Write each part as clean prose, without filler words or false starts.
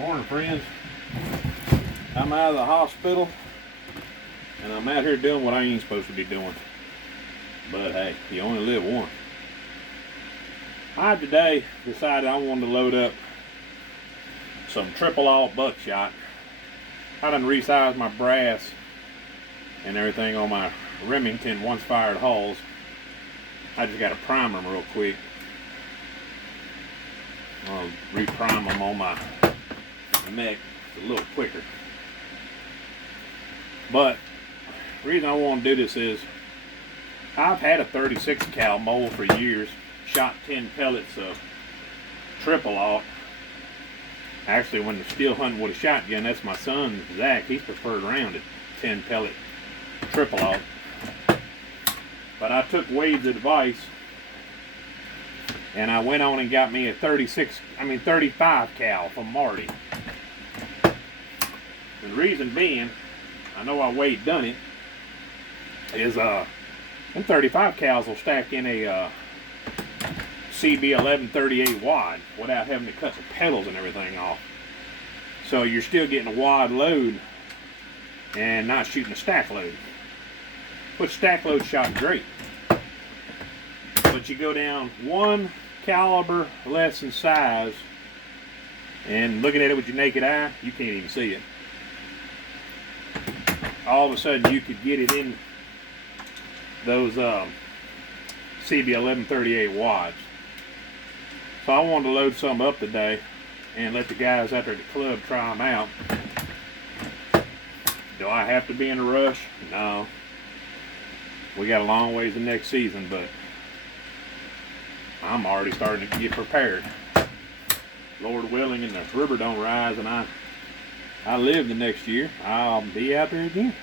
Morning, friends. I'm out of the hospital and I'm out here doing what I ain't supposed to be doing. But hey, you only live once. I today decided I wanted to load up some triple aught buckshot. I done resized my brass and everything on my Remington once fired hulls. I just got to prime them real quick. I'll reprime them on my mech. It's a little quicker. But the reason I want to do this is I've had a 36 cal mold for years. Shot 10 pellets of triple aught. Actually, when they're still hunting with a shotgun, that's my son Zach. He's preferred rounded 10 pellet triple aught. But I took Wade's advice and I went on and got me a 35 cal from Marty. The reason being, I know why Wade done it, is them 35 cals will stack in a CB 1138 wad without having to cut the pedals and everything off. So you're still getting a wad load and not shooting a stack load. Which stack load shot great. But you go down one caliber less in size and looking at it with your naked eye, you can't even see it. All of a sudden you could get it in those CB 1138 wads. So I wanted to load some up today and let the guys out there at the club try them out. Do I have to be in a rush? No. We got a long ways to next season, but I'm already starting to get prepared. Lord willing, and the river don't rise and I live the next year, I'll be out there again.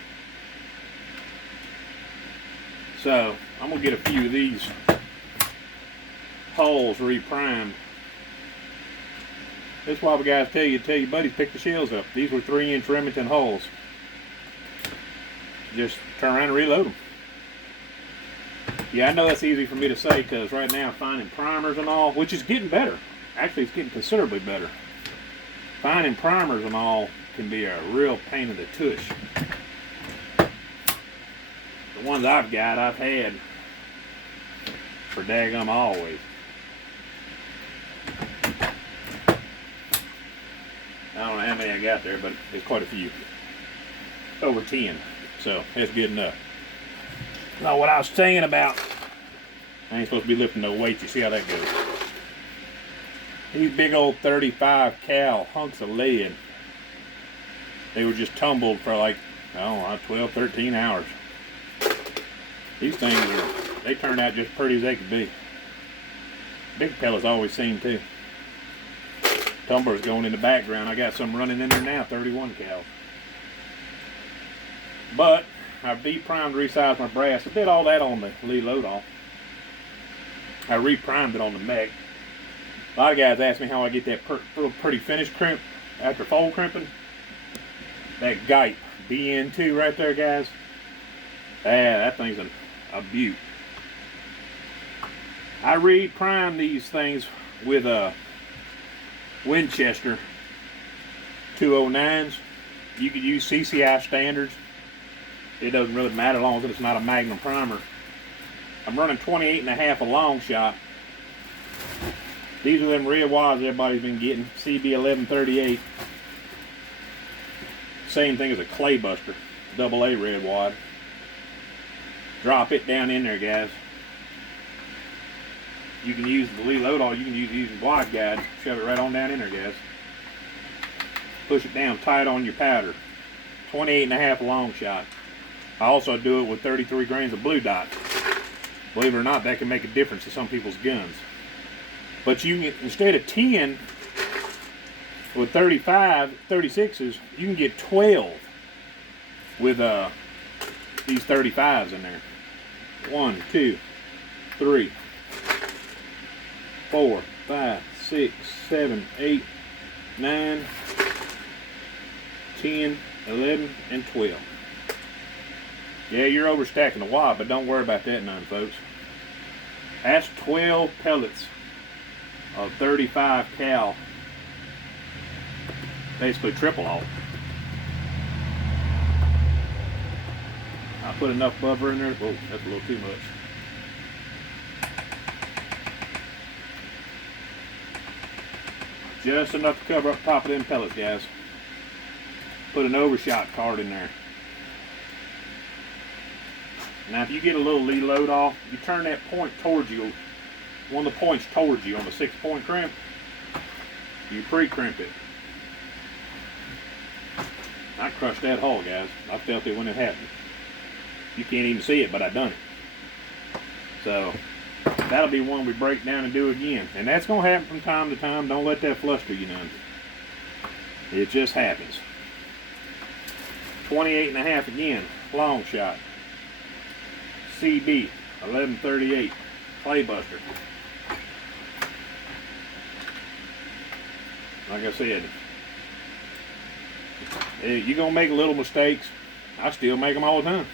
So I'm gonna get a few of these hulls reprimed. That's why the guys tell your buddies pick the shells up. These were 3-inch Remington hulls. Just turn around and reload them. Yeah, I know that's easy for me to say because right now finding primers and all, which is getting better. Actually, it's getting considerably better. Finding primers and all can be a real pain in the tush. The ones I've got, I've had for daggum always. I don't know how many I got there, but there's quite a few. Over 10, so that's good enough. Now what I was saying about, I ain't supposed to be lifting no weights, you see how that goes. These big old 35 cal hunks of lead, they were just tumbled for like, I don't know, 12, 13 hours. These things they turned out just pretty as they could be. Big pellets always seem to. Tumblers going in the background. I got some running in there now, 31 cal. But I've deprimed, resized my brass. I did all that on the Lee load off. I reprimed it on the mech. A lot of guys ask me how I get that little pretty finish crimp after fold crimping. That Guype BN2 right there, guys. Yeah, that thing's a beaut. I reprimed these things with a Winchester 209s. You could use CCI standards. It doesn't really matter as long as it's not a Magnum primer. I'm running 28.5 a long shot. These are them red wads everybody's been getting. CB 1138. Same thing as a Clay Buster. AA red wad. Drop it down in there, guys. You can use the Lee load all. You can use the wad guide. Shove it right on down in there, guys. Push it down tight on your powder. 28.5 a long shot. I also do it with 33 grains of blue dot. Believe it or not, that can make a difference to some people's guns. But you can, instead of 10 with 36s, you can get 12 with these 35s in there. 1, 2, 3, 4, 5, 6, 7, 8, 9, 10, 11, and 12. Yeah, you're overstacking the wad, but don't worry about that none, folks. That's 12 pellets of 35 cal basically triple off. I put enough buffer in there. Whoa, that's a little too much. Just enough to cover up top of them pellets, guys. Put an overshot card in there. Now if you get a little lead load off, you turn that point towards you, one of the points towards you on the 6-point crimp, you pre-crimp it. I crushed that hull, guys. I felt it when it happened. You can't even see it, but I done it. So that'll be one we break down and do again. And that's going to happen from time to time. Don't let that fluster you none. It just happens. 28.5 again, long shot. CB 1138 clay buster. Like I said, you're gonna make little mistakes. I still make them all the time.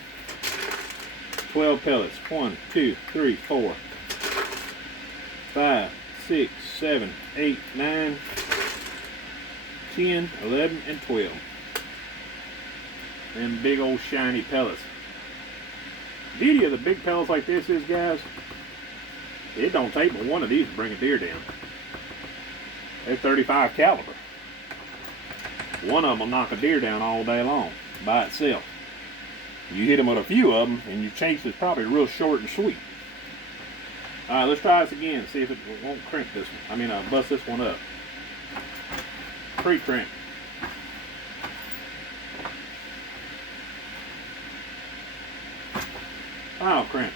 12 pellets. 1, 2, 3, 4, 5, 6, 7, 8, 9, 10, 11, and 12. Them big old shiny pellets. The beauty of the big pellets like this is, guys, it don't take but one of these to bring a deer down. They're 35 caliber. One of them will knock a deer down all day long by itself. You hit them with a few of them, and your chase is probably real short and sweet. All right, let's try this again. See if it won't crimp this one. I mean, bust this one up. Pre-crimp. Final crimp.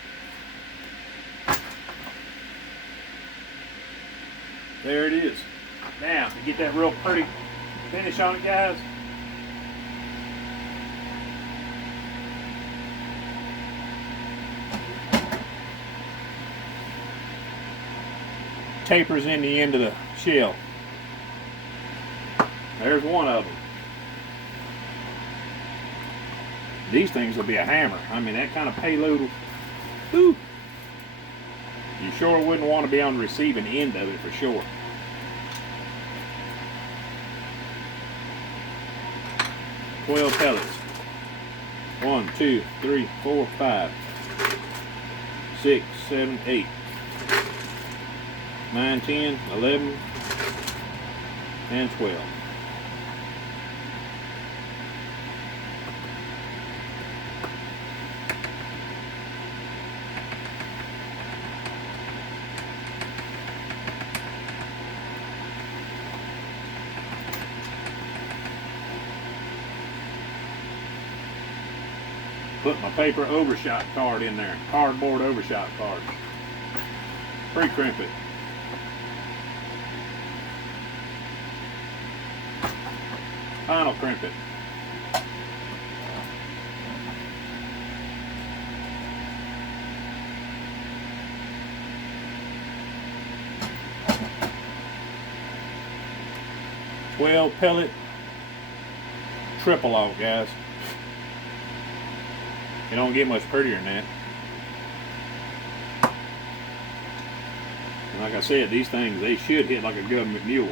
There it is. Now, to get that real pretty finish on it, guys, tapers in the end of the shell. There's one of them. These things will be a hammer. I mean, that kind of payload, whew, you sure wouldn't want to be on the receiving end of it for sure. Twelve pellets. 1, 2, 3, 4, 5, 6, 7, 8, 9, 10, 11, and 12. Put my paper overshot card in there, cardboard overshot card. Pre-crimp it. Final crimp it. Well, pellet triple off, guys. It don't get much prettier than that. And like I said, these things, they should hit like a government mule.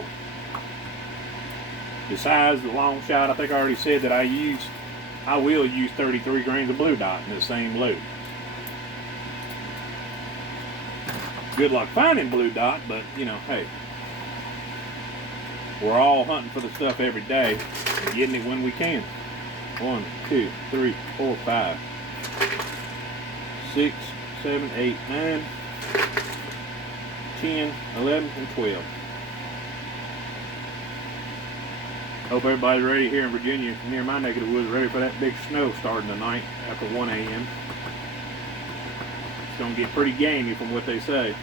Besides the long shot, I think I already said that I will use 33 grains of blue dot in the same load. Good luck finding blue dot, but you know, hey, we're all hunting for the stuff every day and getting it when we can. 1, 2, 3, 4, 5, 6, 7, 8, 9, 10, 11, and 12. Hope everybody's ready here in Virginia, near my neck of the woods, ready for that big snow starting tonight after 1 a.m. It's going to get pretty gamey from what they say.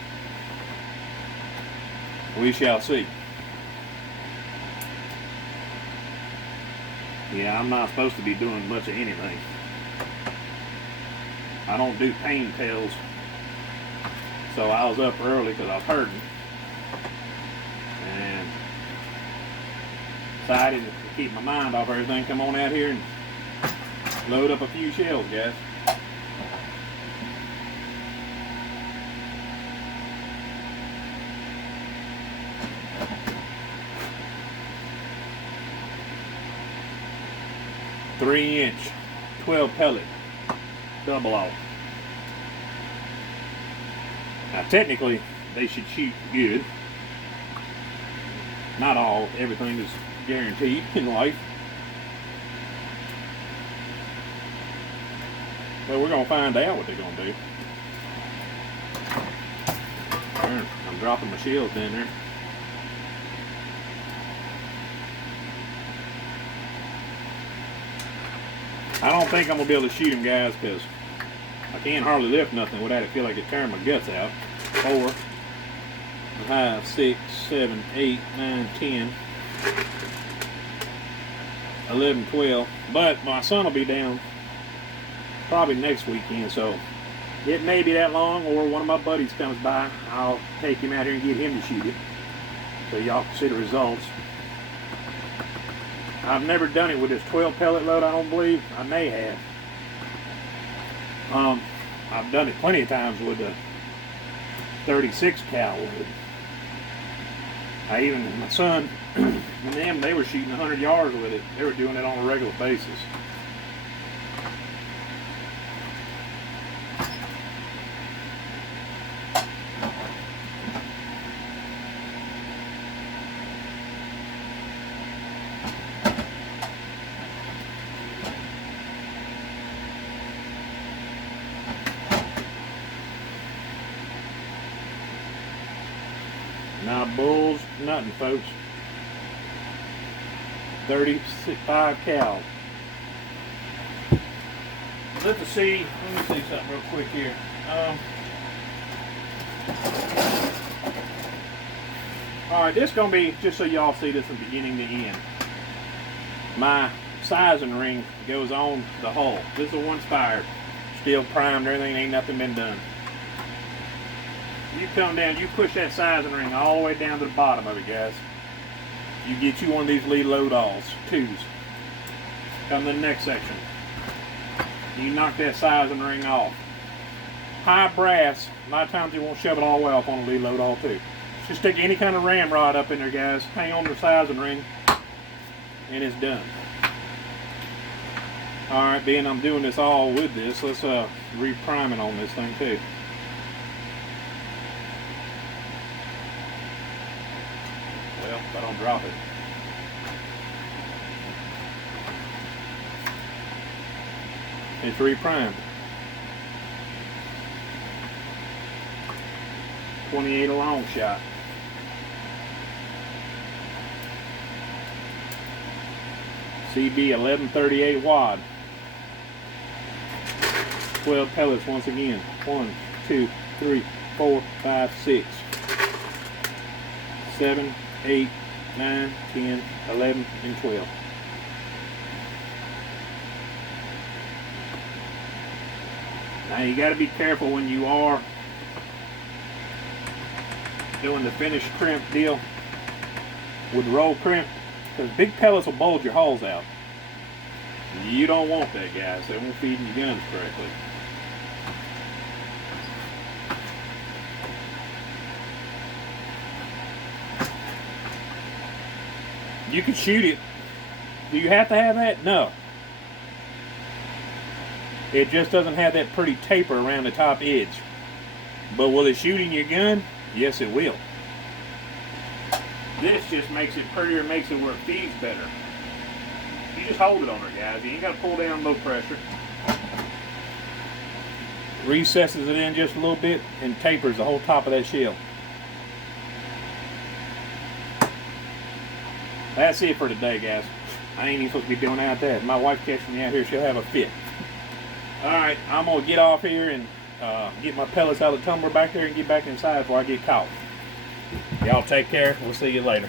We shall see. Yeah, I'm not supposed to be doing much of anything. I don't do pain pills. So I was up early because I was hurting. And decided to keep my mind off everything. Come on out here and load up a few shells, guys. 3-inch 12 pellet double aught. Now technically they should shoot good. Not all, everything is guaranteed in life. But we're gonna find out what they're gonna do. I'm dropping my shells down there. I don't think I'm gonna be able to shoot them, guys, because I can't hardly lift nothing without it feel like it tearing my guts out. 4, 5, 6, 7, 8, 9, 10, 11, 12. But my son will be down probably next weekend, so it may be that long, or one of my buddies comes by. I'll take him out here and get him to shoot it, so y'all can see the results. I've never done it with this 12 pellet load, I don't believe. I may have. I've done it plenty of times with the 36 cal load. My son and them, they were shooting 100 yards with it. They were doing it on a regular basis. Now bulls, nothing, folks. 35 cal. Let me see something real quick here. Alright, this is going to be, just so y'all see this from beginning to end. My sizing ring goes on the hull. This is a one-spired. Still primed, everything, ain't nothing been done. You come down, you push that sizing ring all the way down to the bottom of it, guys. You get you one of these Lee Loadalls, 2s. Come to the next section. You knock that sizing ring off. High brass, a lot of times you won't shove it all the way off on a Lee Loadall too. Just stick any kind of ramrod up in there, guys. Hang on to the sizing ring, and it's done. Alright, being I'm doing this all with this, let's re-prime it on this thing too. Well, if I don't drop it. It's re-primed. 28 a long shot. CB 1138 wad. 12 pellets once again. 1, 2, 3, 4, 5, 6, 7, 8, 9, 10, 11, and 12. Now you got to be careful when you are doing the finished crimp deal with roll crimp, because big pellets will bulge your hulls out. You don't want that, guys. They won't feed in your guns correctly. You can shoot it. Do you have to have that? No. It just doesn't have that pretty taper around the top edge. But will it shoot in your gun? Yes, it will. This just makes it prettier, makes it where it feeds better. You just hold it on there, guys. You ain't got to pull down low pressure. Recesses it in just a little bit and tapers the whole top of that shell. That's it for today, guys. I ain't even supposed to be doing out that. My wife catches me out here, she'll have a fit. Alright, I'm going to get off here and get my pellets out of the tumbler back there and get back inside before I get caught. Y'all take care. We'll see you later.